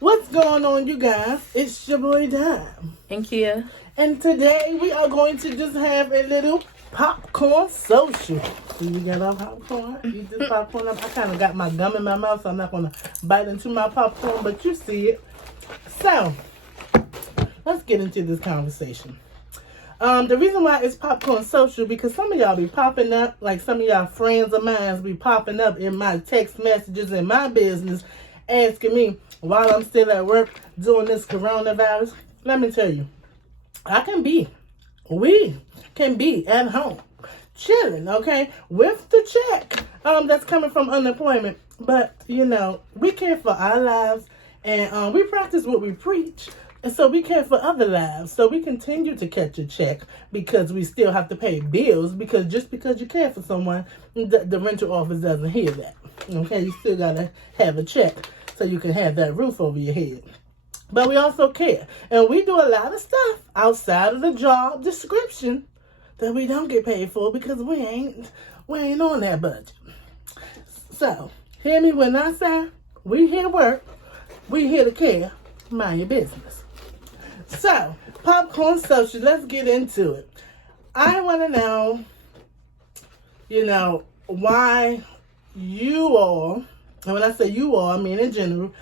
What's going on, you guys? It's your boy Dime. And Kia. And today we are going to just have a little popcorn social. So you got our popcorn? You just popcorn up. I kind of got my gum in my mouth, so I'm not going to bite into my popcorn, but you see it. So, let's get into this conversation. The reason why it's popcorn social, because some of y'all be popping up, like some of y'all friends of mine be popping up in my text messages in my business, asking me while I'm still at work doing this coronavirus. Let me tell you, we can be at home chilling, okay, with the check that's coming from unemployment. But, we care for our lives, and we practice what we preach. And so we care for other lives. So we continue to catch a check because we still have to pay bills. Because just because you care for someone, the rental office doesn't hear that. Okay, you still got to have a check so you can have that roof over your head. But we also care. And we do a lot of stuff outside of the job description that we don't get paid for because we ain't on that budget. So, hear me when I say we here to work, we here to care, mind your business. So, popcorn social, let's get into it. I want to know, why you all, and when I say you all, I mean in general,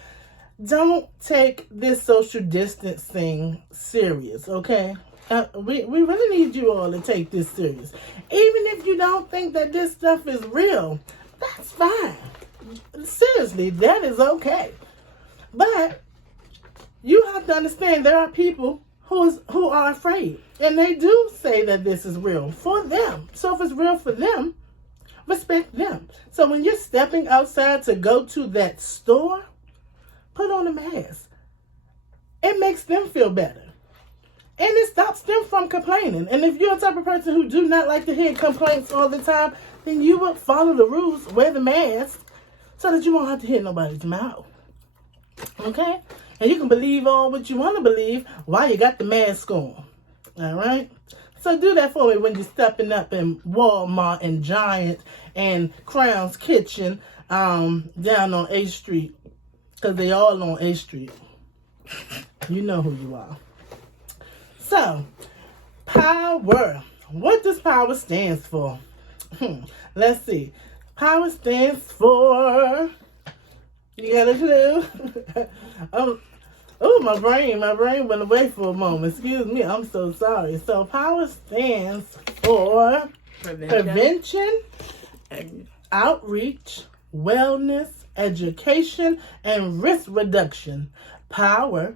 don't take this social distancing serious, okay? We really need you all to take this serious. Even if you don't think that this stuff is real, that's fine. Seriously, that is okay. But you have to understand there are people who are afraid. And they do say that this is real for them. So if it's real for them, respect them. So when you're stepping outside to go to that store, put on a mask. It makes them feel better. And it stops them from complaining. And if you're the type of person who do not like to hear complaints all the time, then you would follow the rules, wear the mask, so that you won't have to hear nobody's mouth. Okay? And you can believe all what you want to believe while you got the mask on. All right? So do that for me when you're stepping up in Walmart and Giant and Crown's Kitchen down on 8th Street. Because they all on 8th Street. You know who you are. So, P.O.W.E.R. What does P.O.W.E.R stands for? Let's see. P.O.W.E.R stands for... You got a clue? My brain went away for a moment. Excuse me, I'm so sorry. So P.O.W.E.R stands for prevention, outreach, wellness, education, and risk reduction. P.O.W.E.R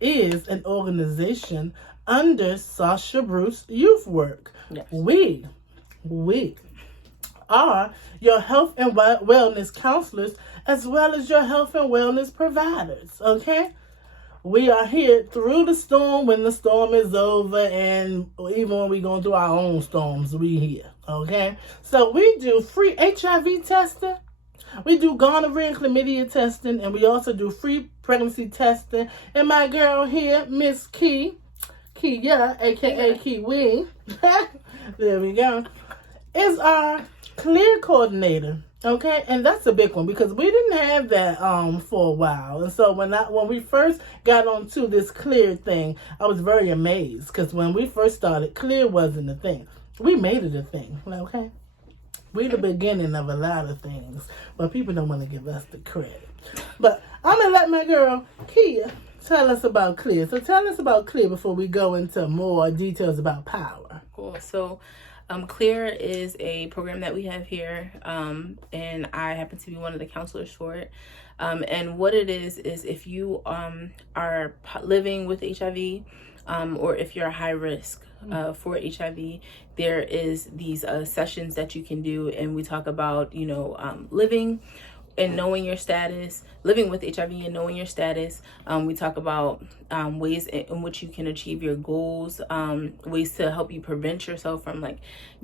is an organization under Sasha Bruce Youth Work. Yes. We are your health and wellness counselors as well as your health and wellness providers, okay? We are here through the storm when the storm is over, and even when we're going through our own storms, we here, okay? So we do free HIV testing, we do gonorrhea and chlamydia testing, and we also do free pregnancy testing. And my girl here, Miss Kia, aka Kiwi, there we go, is our clear coordinator. Okay, and that's a big one because we didn't have that for a while. And so when we first got onto this clear thing, I was very amazed because when we first started, clear wasn't a thing. We made it a thing, okay? We're the beginning of a lot of things, but people don't want to give us the credit. But I'm going to let my girl, Kia, tell us about clear. So tell us about clear before we go into more details about P.O.W.E.R. Cool. So CLEAR is a program that we have here, and I happen to be one of the counselors for it. And what it is if you are living with HIV, or if you're high risk for HIV, there is these sessions that you can do, and we talk about, living and knowing your status, living with HIV and knowing your status. We talk about ways in which you can achieve your goals, ways to help you prevent yourself from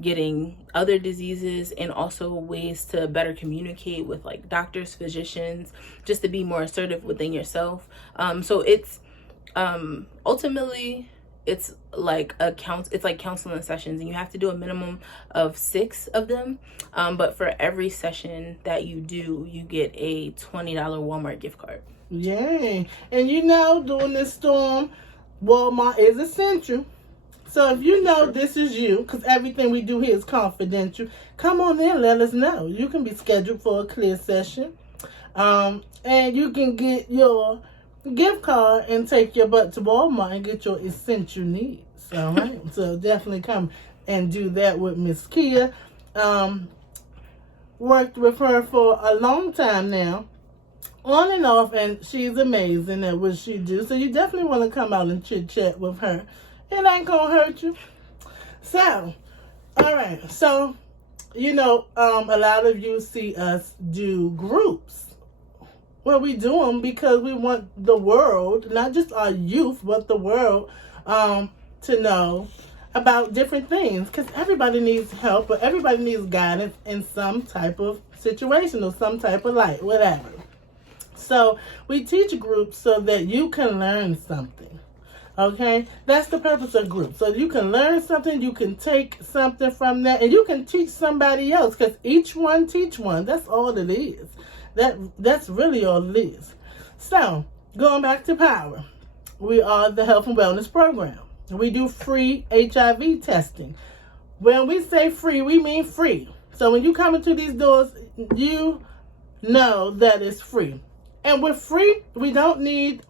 getting other diseases, and also ways to better communicate with doctors, physicians, just to be more assertive within yourself. So it's ultimately it's like counseling sessions, and you have to do a minimum of 6 of them. But for every session that you do, you get a $20 Walmart gift card. Yay. And during this storm, Walmart is essential. So if you know this is you, because everything we do here is confidential, come on in, let us know. You can be scheduled for a clear session. And you can get your gift card and take your butt to Walmart and get your essential needs. All right? So definitely come and do that with Miss Kia. Worked with her for a long time now, on and off, and she's amazing at what she do. So you definitely want to come out and chit chat with her. It ain't gonna hurt you. So, all right. So, a lot of you see us do groups. Well, we do them because we want the world, not just our youth, but the world, to know about different things. Because everybody needs help, but everybody needs guidance in some type of situation or some type of light, whatever. So, we teach groups so that you can learn something. Okay, that's the purpose of groups. So you can learn something, you can take something from that, and you can teach somebody else, because each one teach one. That's all it is. That's really all it is. So, going back to P.O.W.E.R, we are the health and wellness program. We do free HIV testing. When we say free, we mean free. So when you come into these doors, you know that it's free. And with free, we don't need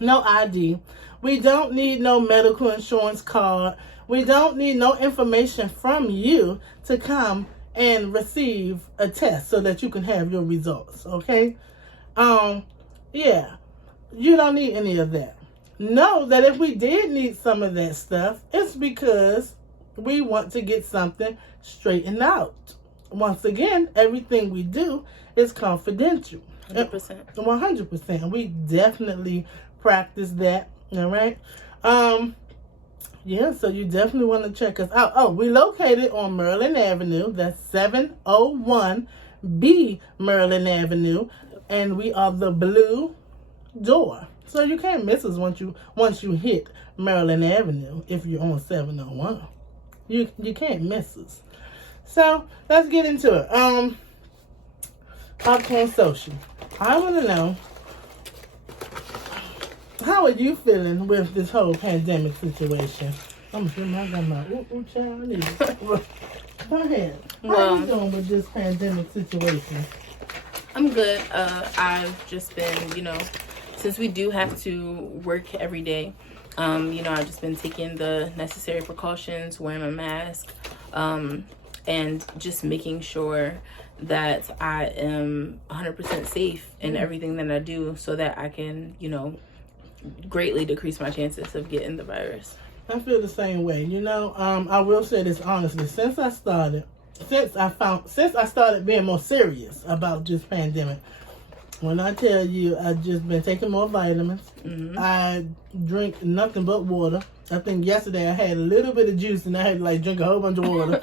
no ID. We don't need no medical insurance card. We don't need no information from you to come and receive a test so that you can have your results, okay? Yeah, you don't need any of that. Know that if we did need some of that stuff, it's because we want to get something straightened Once again, everything we do is confidential. 100%. 100%. We definitely practice that. All right. Yeah, so you definitely want to check us out. Oh, we located on Maryland Avenue. That's 701B Maryland Avenue. And we are the blue door. So you can't miss us once you hit Maryland Avenue if you're on 701. You can't miss us. So let's get into it. Popcorn Social. I want to know, how are you feeling with this whole pandemic situation? I'm sure I got my child. Go ahead. How you doing with this pandemic situation? I'm good. I've just been, since we do have to work every day, I've just been taking the necessary precautions, wearing a mask, and just making sure that I am 100% safe in everything that I do, so that I can, greatly decrease my chances of getting the virus. I feel the same way. I will say this honestly. Since I started being more serious about this pandemic, when I tell you I've just been taking more vitamins, I drink nothing but water. I think yesterday I had a little bit of juice and I had to drink a whole bunch of water.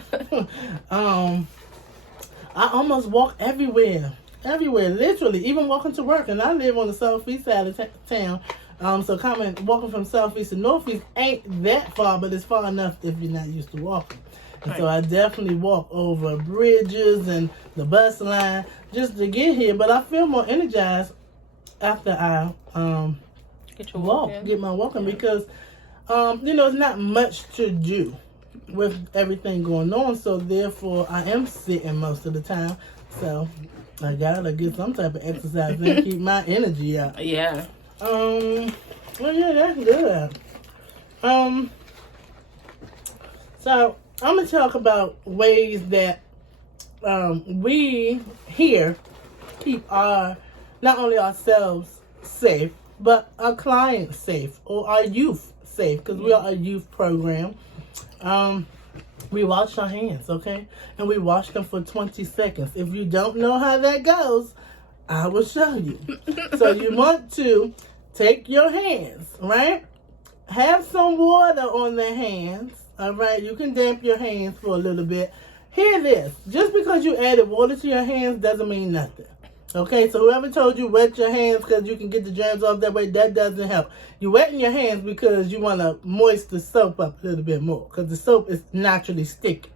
I almost walk everywhere, literally, even walking to work. And I live on the southeast side of town. So walking from southeast to northeast ain't that far, but it's far enough if you're not used to walking. And so I definitely walk over bridges and the bus line just to get here. But I feel more energized after I get my walking, because it's not much to do with everything going on. So therefore, I am sitting most of the time. So I gotta get some type of exercise and keep my energy up. Yeah. Well, yeah, that's good. So I'm gonna talk about ways that we here keep not only ourselves safe, but our clients safe, or our youth safe, because we are a youth program. We wash our hands, okay? And we wash them for 20 seconds. If you don't know how that goes, I will show you. So you want to take your hands, right? Have some water on the hands, all right? You can damp your hands for a little bit. Hear this. Just because you added water to your hands doesn't mean nothing. Okay, so whoever told you wet your hands because you can get the germs off that way, that doesn't help. You're wetting your hands because you want to moist the soap up a little bit more because the soap is naturally sticky.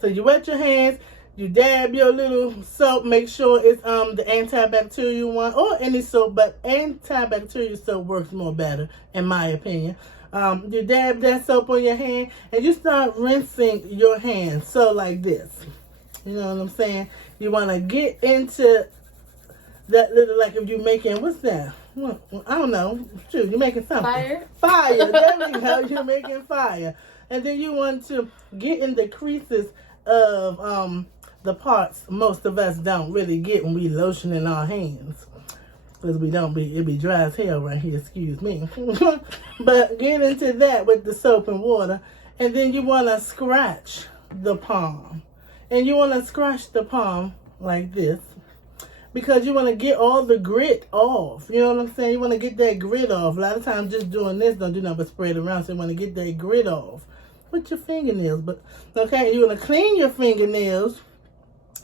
So you wet your hands, you dab your little soap, make sure it's the antibacterial one or any soap, but antibacterial soap works more better in my opinion. You dab that soap on your hand and you start rinsing your hands. So like this. You know what I'm saying? You want to get into that little, like if you're making, what's that? I don't know. Shoot, you're making something. Fire. Fire. There we go. You're making fire. And then you want to get in the creases of the parts most of us don't really get when we lotioning our hands. Because it be dry as hell right here, excuse me. But get into that with the soap and water. And then you want to scratch the palm. And you want to scratch the palm like this because you want to get all the grit off. You know what I'm saying? You want to get that grit off. A lot of times just doing this don't do nothing but spread it around. So you want to get that grit off with your fingernails. But okay, you want to clean your fingernails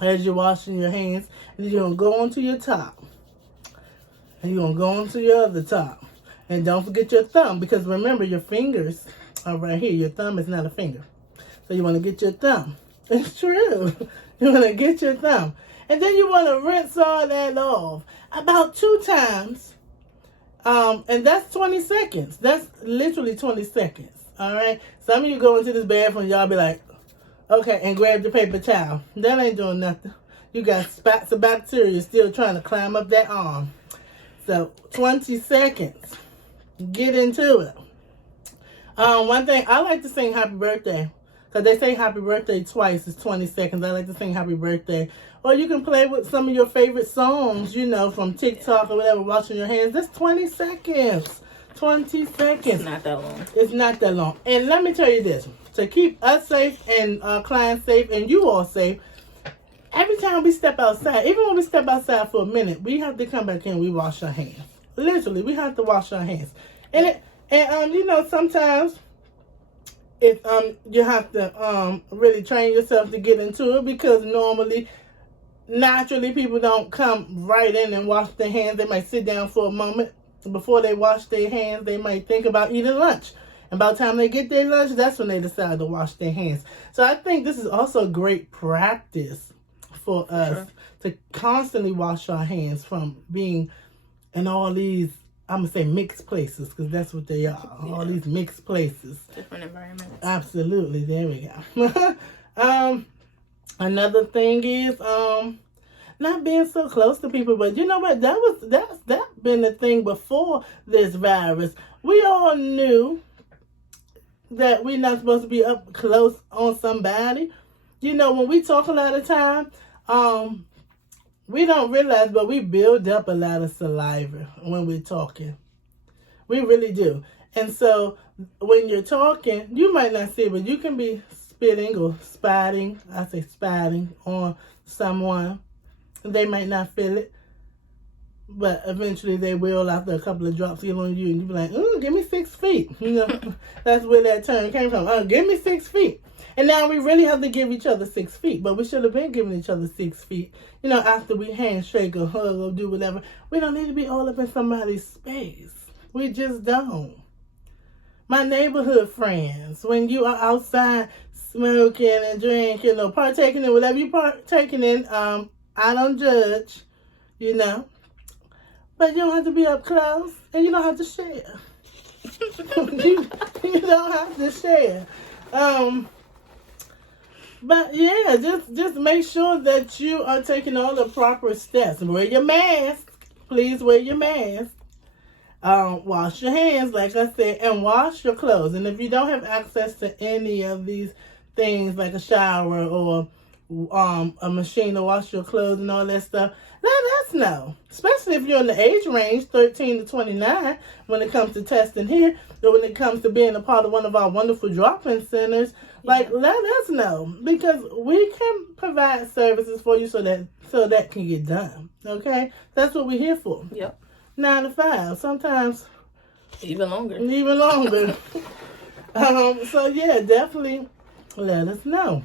as you're washing your hands. And you're going to go onto your top. And you're going to go onto your other top. And don't forget your thumb because remember your fingers are right here. Your thumb is not a finger. So you want to get your thumb. It's true. You want to get your thumb. And then you want to rinse all that off about 2 times. And that's 20 seconds. That's literally 20 seconds. All right. Some of you go into this bathroom, y'all be like, okay, and grab the paper towel. That ain't doing nothing. You got spots of bacteria still trying to climb up that arm. So 20 seconds. Get into it. One thing, I like to sing happy birthday. Because they say happy birthday twice. It's 20 seconds. I like to sing happy birthday. Or you can play with some of your favorite songs, you know, from TikTok or whatever, washing your hands. That's 20 seconds. 20 seconds. It's not that long. It's not that long. And let me tell you this. To keep us safe and our clients safe and you all safe, every time we step outside, even when we step outside for a minute, we have to come back in and we wash our hands. Literally, we have to wash our hands. And you know, sometimes if you have to really train yourself to get into it because naturally people don't come right in and wash their hands. They might sit down for a moment before they wash their hands. They might think about eating lunch, and by the time they get their lunch, that's when they decide to wash their hands. So I think this is also great practice for us to constantly wash our hands from being in all these, I'm going to say mixed places because that's what they are. Yeah. All these mixed places. Different environments. Absolutely. There we go. Another thing is not being so close to people. But you know what? That's been the thing before this virus. We all knew that we're not supposed to be up close on somebody. You know, when we talk a lot of time, we don't realize, but we build up a lot of saliva when we're talking. We really do. And so when you're talking, you might not see it, but you can be spitting or spitting. I say spitting on someone. They might not feel it, but eventually they will after a couple of drops get on you, and you be like, give me 6 feet. You know, that's where that term came from. Give me 6 feet. And now we really have to give each other 6 feet, but we should have been giving each other 6 feet. You know, after we handshake or hug or do whatever, we don't need to be all up in somebody's space. We just don't. My neighborhood friends, when you are outside smoking and drinking or partaking in whatever you partaking in, I don't judge, you know. But you don't have to be up close and you don't have to share. you don't have to share. But yeah, just make sure that you are taking all the proper steps. Wear your mask. Please wear your mask. Wash your hands, like I said, and wash your clothes. And if you don't have access to any of these things, like a shower or a machine to wash your clothes and all that stuff, let us know. Especially if you're in the age range, 13 to 29, when it comes to testing here, or when it comes to being a part of one of our wonderful drop-in centers. Like, let us know, because we can provide services for you so that can get done. Okay? That's what we're here for. Yep. 9 to 5. Sometimes even longer. So yeah, definitely let us know.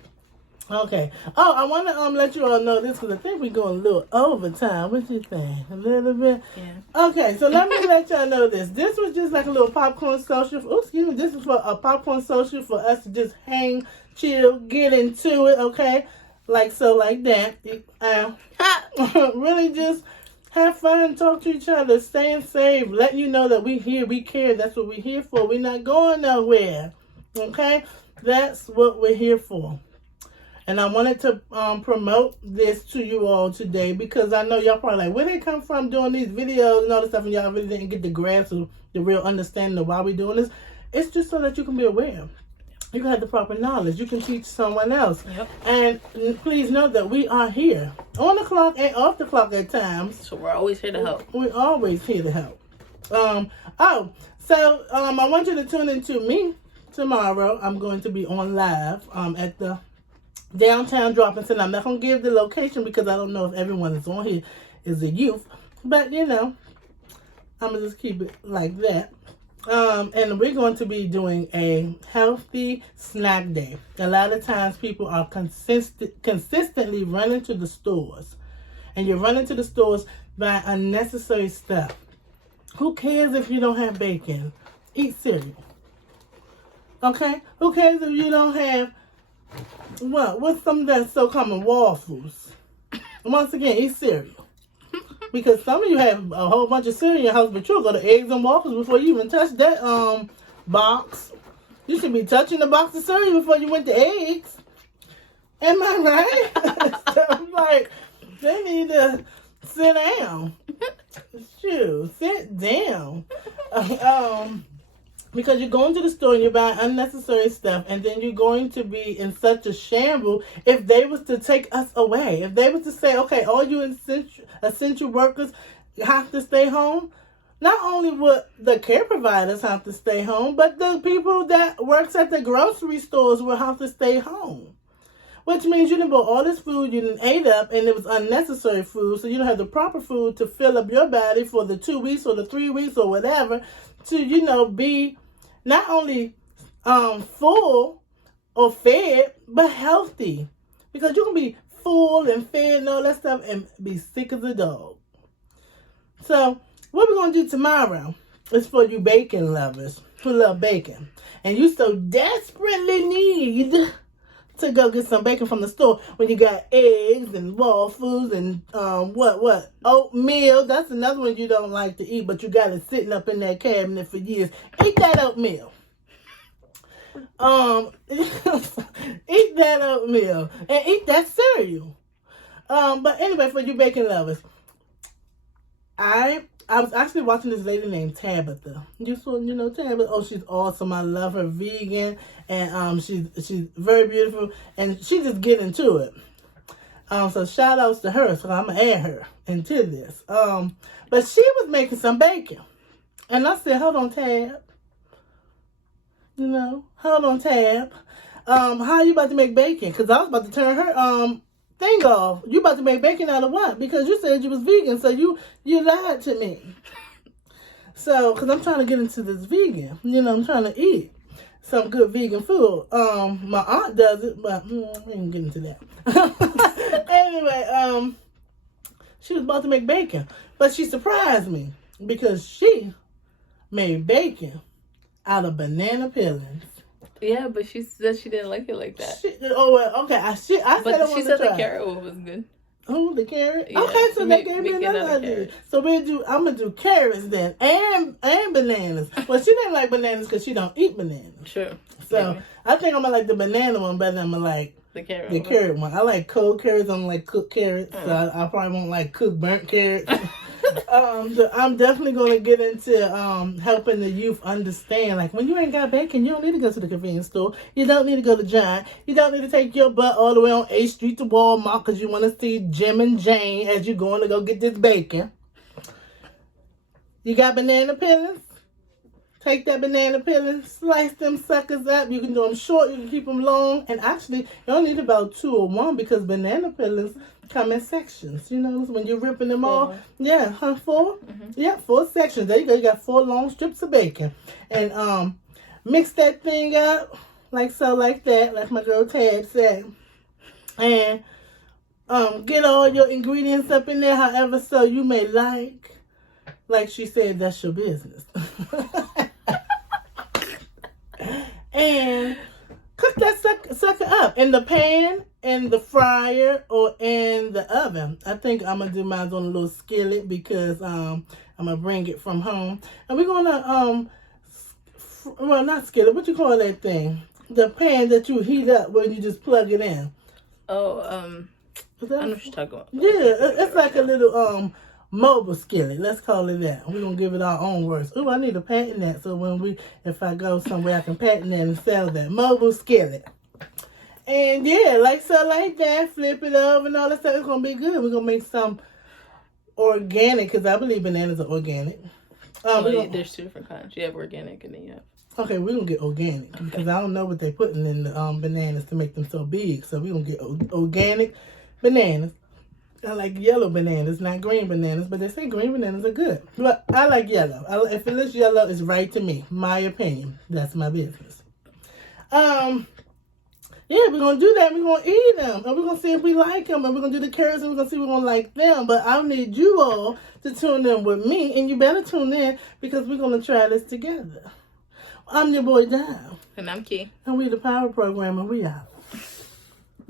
Okay. Oh, I want to let you all know this because I think we're going a little overtime. What you think? A little bit? Yeah. Okay, so let me let y'all know this. This was just like a little popcorn social. Oh, excuse me. This is for a popcorn social for us to just hang, chill, get into it, okay? Like so, like that. Really just have fun, talk to each other, staying safe, letting you know that we here, we care. That's what we're here for. We're not going nowhere, okay? That's what we're here for. And I wanted to promote this to you all today because I know y'all probably like, where they come from doing these videos and all this stuff, and y'all really didn't get the grasp of the real understanding of why we're doing this. It's just so that you can be aware. You can have the proper knowledge. You can teach someone else. Yep. And please know that we are here on the clock and off the clock at times. So we're always here to help. We're always here to help. I want you to tune into me tomorrow. I'm going to be on live at the downtown drop-in center. I'm not going to give the location because I don't know if everyone that's on here is a youth. But, I'm going to just keep it like that. And we're going to be doing a healthy snack day. A lot of times people are consistently running to the stores. And you're running to the stores buying unnecessary stuff. Who cares if you don't have bacon? Eat cereal. Okay? Who cares if you don't have what's something that's so common? Waffles. Once again, eat cereal. Because some of you have a whole bunch of cereal in your house, but you'll go to eggs and waffles before you even touch that box. You should be touching the box of cereal before you went to eggs. Am I right? So I'm like, they need to sit down. Shoot, sit down. Because you're going to the store and you're buying unnecessary stuff, and then you're going to be in such a shamble if they was to take us away. If they was to say, okay, all you essential workers have to stay home, not only would the care providers have to stay home, but the people that works at the grocery stores will have to stay home. Which means you didn't bought all this food, you didn't ate up, and it was unnecessary food, so you don't have the proper food to fill up your body for the 2 weeks or the 3 weeks or whatever to, be not only full or fed, but healthy. Because you can be full and fed and all that stuff and be sick as a dog. So, what we're going to do tomorrow is for you bacon lovers who love bacon. And you so desperately need to go get some bacon from the store when you got eggs and waffles and oatmeal. That's another one you don't like to eat, but you got it sitting up in that cabinet for years. Eat that oatmeal. Eat that oatmeal and eat that cereal. But anyway, for you bacon lovers, I was actually watching this lady named Tabitha. You know Tabitha? Oh, she's awesome. I love her. Vegan, and she's very beautiful, and she just get into it. So shout outs to her. So I'm gonna add her into this. But she was making some bacon, and I said, "Hold on, Tab. Hold on, Tab. How you about to make bacon? Because I was about to turn her thing off. You about to make bacon out of what? Because you said you was vegan, so you lied to me. So, because I'm trying to get into this vegan. I'm trying to eat some good vegan food. My aunt does it, but we ain't get into that. Anyway, she was about to make bacon, but she surprised me because she made bacon out of banana peelings. Yeah, but she said she didn't like it like that. Okay. I said the carrot one was good. Oh, the carrot? Yeah, okay, so they gave me another idea. Carrot. So I'm gonna do carrots then, and bananas. Well, she didn't like bananas because she don't eat bananas. Sure. So yeah. I think I'm gonna like the banana one better than I'm gonna like the carrot one. I like cold carrots. I don't like cooked carrots. So I probably won't like cooked burnt carrots. So I'm definitely going to get into helping the youth understand, like, when you ain't got bacon, you don't need to go to the convenience store. You don't need to go to Giant. You don't need to take your butt all the way on 8th Street to Walmart because you want to see Jim and Jane as you're going to go get this bacon. You got banana peelings? Take that banana peeling, slice them suckers up. You can do them short, you can keep them long. And actually, you only need about 2 or 1 because banana peelings come in sections. When you're ripping them off. Yeah, 4? Mm-hmm. Yeah, 4 sections. There you go. You got 4 long strips of bacon. And mix that thing up like so, like that, like my girl Tab said. And get all your ingredients up in there however so you may like. Like she said, that's your business. And cook that sucker up in the pan, in the fryer, or in the oven. I think I'm gonna do mine on a little skillet because I'm gonna bring it from home. And we're gonna well, not skillet. What you call that thing? The pan that you heat up when you just plug it in. Oh, I know what you're talking about. Yeah, it's like a little mobile skillet. Let's call it that. We're gonna give it our own words. Oh, I need to patent that so if I go somewhere I can patent that and sell that. Mobile skillet. And yeah, like that, flip it over and all that stuff. It's gonna be good. We're gonna make some organic, because I believe bananas are organic. There's two different kinds. You have organic and then you have... Okay, we're gonna get organic because I don't know what they're putting in the bananas to make them so big. So we're gonna get organic bananas. I like yellow bananas, not green bananas, but they say green bananas are good. But I like yellow. If it looks yellow, it's right to me. My opinion. That's my business. Yeah, we're going to do that. We're going to eat them. And we're going to see if we like them. And we're going to do the carrots and we're going to see if we're going to like them. But I need you all to tune in with me. And you better tune in because we're going to try this together. I'm your boy, Dime. And I'm Key. And we the Power Program, and we out.